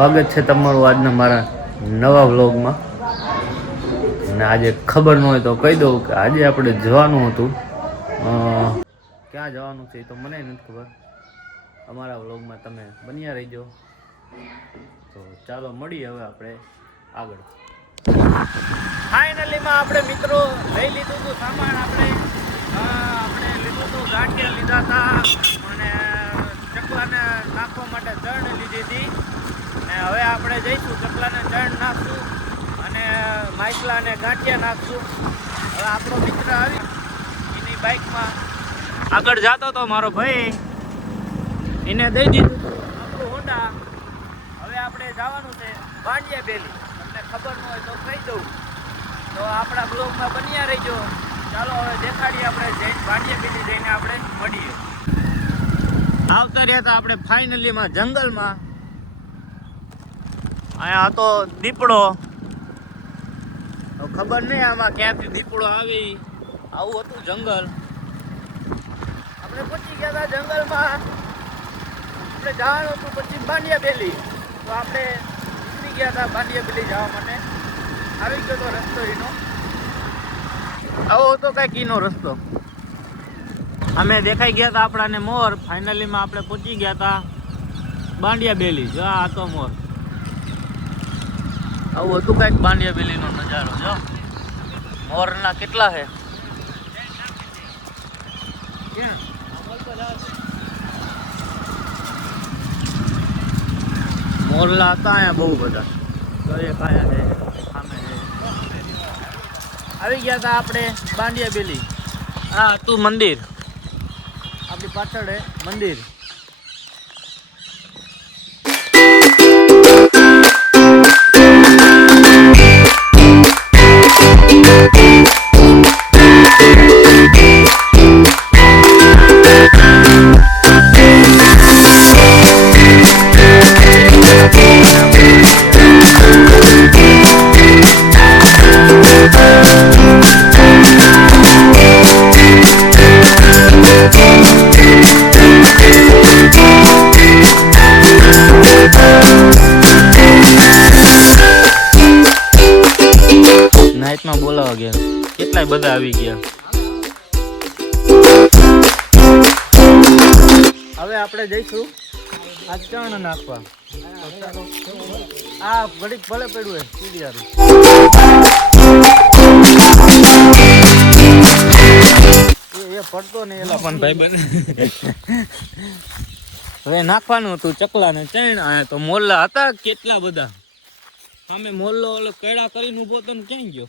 સ્વાગત છે તમારું આજના મારા નવા વ્લોગમાં. અને આજે ખબર ન હોય તો કહી દઉં કે આજે આપણે જવાનું હતું. ક્યાં જવાનું છે એ તો મને નથી ખબર. અમારા વ્લોગમાં તમે બન્યા રહીજો. તો ચાલો મળીએ હવે આપણે આગળ. ફાઇનલીમાં આપણે મિત્રો લઈ લીધું હતું સામાન. આપણે લીધું હતું ગાંઠિયા લીધા હતા અને ચકલાને નાખવા માટે ચણ લીધી હતી. અને હવે આપણે જઈશું ચકલાને ચણ નાખશું અને માઇસલાને ગાંઠિયા નાખશું. હવે આપણો મિત્ર આવી એની બાઇકમાં આગળ જતો હતો મારો ભાઈ, એને દઈ દીધું આપણું હોન્ડા. હવે આપણે જવાનું છે ભાંડિયા બેલી. તમને ખબર ન હોય તો કહી દઉં, તો આપણા બ્લોગમાં બન્યા રહીજો. ચાલો હવે દેખાડીએ આપણે ભાંડિયા બેલી જઈને આપણે મળીએ. આવતા રહ્યા હતા આપણે ફાઇનલીમાં જંગલમાં. અહીંયા હતો દીપડો. ખબર નહીં આમાં ક્યાંથી દીપડો આવી. આવું હતું જંગલ. આપણે પહોંચી ગયા હતા જંગલમાં. આપણે જવાનું હતું પછી ભાંડિયા બેલી. તો આપણે નીકળી ગયા હતા ભાંડિયા બેલી જવા માટે. આવી ગયો તો રસ્તો એનો. આવો હતો કઈક એનો રસ્તો. અમે દેખાઈ ગયા હતા આપણાને મોર. ફાઇનલીમાં આપણે પહોંચી ગયા હતા ભાંડિયા બેલી. જો આ હતો મોર. આવું હતું કઈક ભાંડિયા બેલીનો નજારો. જો મોરના કેટલા છે. મોરલા હતા અહીંયા બહુ બધા. એક આયા છે, સામે છે. આવી ગયા હતા આપણે ભાંડિયા બેલી. હા હતું મંદિર. આપણી પાછળ છે મંદિર. નાઈટમાં બોલાવા ગયા. કેટલાય બધા આવી ગયા. હવે આપણે જઈશું આ ચણ નાખવા. આ ઘડીક ભલે પડ્યું હોય સીડીયારું. એ પડતો નહીં એલા પણ ભાઈ બને. હવે નાખવાનું હતું ચકલાને ચણ. આયા તો મોરલા હતા કેટલા બધા. સામે મોરલો ઓલો કેળા કરીને ઉભો તો ક્યાં ગયો?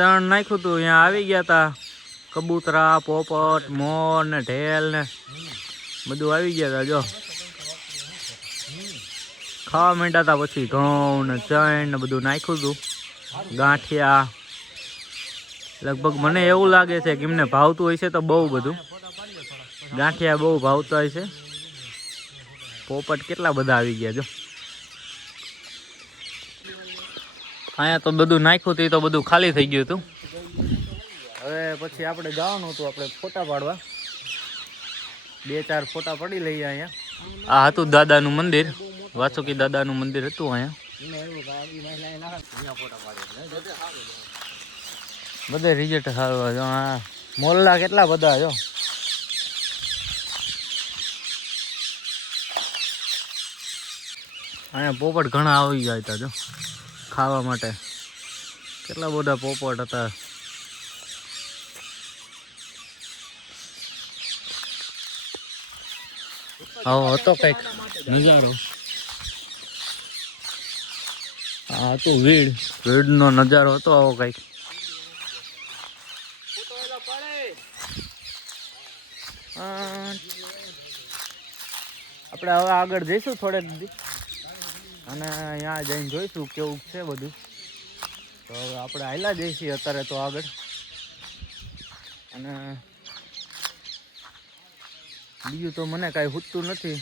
ચણ નાખ્યું હતું અહીંયા આવી ગયા હતા કબૂતરા, પોપટ, મોર ને ઢેલ ને બધું આવી ગયા હતા. જો ખાવા માંડ્યા હતા. પછી ઘઉં ને ચણ ને બધું નાખ્યું હતું. ગાંઠિયા લગભગ મને એવું લાગે છે કે એમને ભાવતું હોય છે તો બહુ બધું. ગાંઠિયા બહુ ભાવતા હોય છે. પોપટ કેટલા બધા આવી ગયા. જો અહીંયા તો બધું નાખ્યું હતું, તો બધું ખાલી થઈ ગયું હતું. હવે પછી આપણે જવાનું હતું આપણે ફોટા પાડવા. 2-4 ફોટા પડી લઈએ અહીંયા. આ હતું દાદાનું મંદિર, વાસુકી દાદાનું મંદિર હતું અહીંયા. બધે રિઝલ્ટ સારું. જો હા મોલ્લા કેટલા બધા. જો અહીંયા પોપટ ઘણા આવી ગયા હતા. જો ખાવા માટે કેટલા બધા પોપટ હતા. આવો હતો કઈક નજારો. આ હતું વીડનો નજારો હતો આવો કઈક. આપણે હવે આગળ જઈશું થોડેક દી અને અહીંયા જઈને જોઈશું કેવું છે બધું. તો હવે આપણે હાલ્યા જઈશું અત્યારે તો આગળ. અને બીજું તો મને કાંઈ ખૂટતું નથી.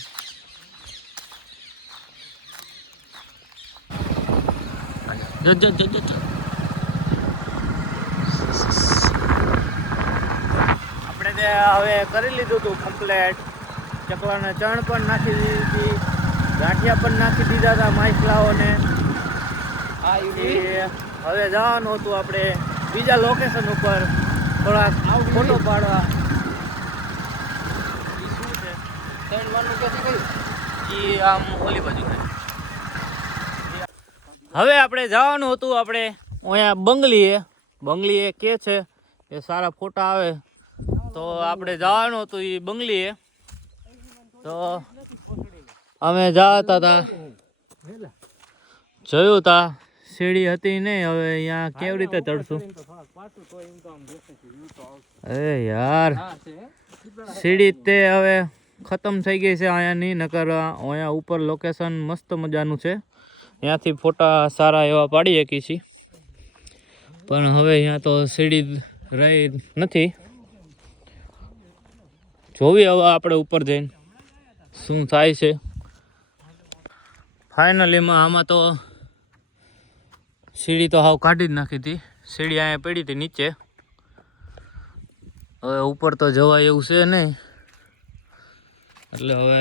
આપણે તે હવે કરી લીધું હતું કમ્પ્લેટ. ચકલાને ચણ પણ નાખી દીધી હતી, ગાંઠિયા પણ નાખી દીધા હતા માઇસલાઓને. હવે જવાનું હતું આપણે બીજા લોકેશન ઉપર થોડાક ફોટો પાડવા. આમ ઓલી બાજુ. હવે આપણે જવાનું હતું આપણે અહીંયા બંગલીએ કે છે એ સારા ફોટા આવે તો આપણે જવાનું હતું એ બંગલીએ. તો અમે જતા હતા, જોયું તા સીડી હતી નહીં. હવે અહીંયા કેવી રીતે ચડશું? અરે યાર સીડી તે હવે ખતમ થઈ ગઈ છે અહીંયાની. નકર અહીંયા ઉપર લોકેશન મસ્ત મજાનું છે, ત્યાંથી ફોટા સારા એવા પાડી શકીએ છીએ. પણ હવે અહીંયા તો સીડી રહી નથી. જોવી હવે આપણે ઉપર જઈને શું થાય છે. ફાઇનલીમાં આમાં તો સીડી તો હાવ કાઢી જ નાખી હતી. સીડી અહીંયા પડી હતી નીચે. હવે ઉપર તો જવાય એવું છે નહીં, એટલે હવે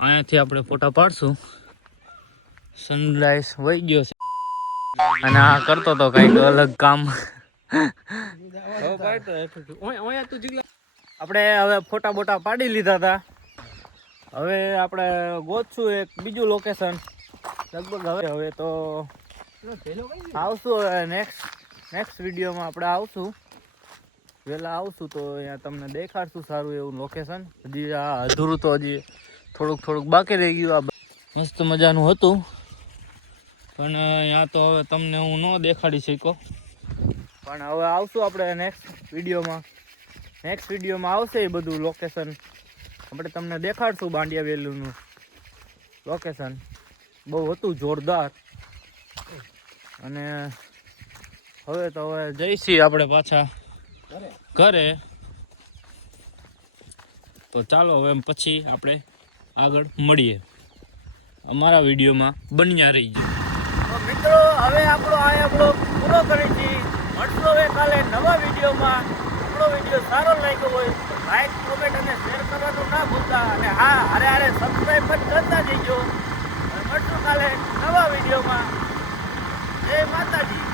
અહીંયાથી આપણે ફોટા પાડશું. સનરાઈઝ વહી ગયો છે અને આ કરતો તો કંઈક અલગ કામ. આપણે હવે ફોટા બોટા પાડી લીધા હતા. હવે આપણે ગોતશું એક બીજું લોકેશન. લગભગ હવે તો આવશું. હવે નેક્સ્ટ વિડીયોમાં આપણે આવશું, વહેલા આવશું તો અહીંયા તમને દેખાડશું સારું એવું લોકેશન. હજી આ અધૂરું તો હજી થોડુંક બાકી રહી ગયું. આ મસ્ત મજાનું હતું પણ અહીંયા તો હવે તમને હું ન દેખાડી શક્યો. પણ હવે આવશું આપણે નેક્સ્ટ વિડીયોમાં આવશે એ બધું લોકેશન. આપણે તમને દેખાડશું બાંડિયા વેલુનું લોકેશન. બહુ હતું જોરદાર. અને હવે તો હવે જઈશી આપણે પાછા ઘરે. તો ચાલો હવે પછી આપણે આગળ મળીએ. અમારા વિડીયોમાં બન્યા રહી જાય. તો મિત્રો હવે આપણો આ બ્લોગ પૂરો કરી છે. મળશું હવે કાલે નવા વિડીયોમાં. આપણો વિડીયો સારો લાગ્યો હોય તો લાઈક, કોમેન્ટ અને શેર કરવાનું ના ભૂલતા. અને હા હારે સબસ્ક્રાઈબ પણ કરતા જઈજો. મળશું કાલે નવા વિડીયોમાં. જય માતાજી.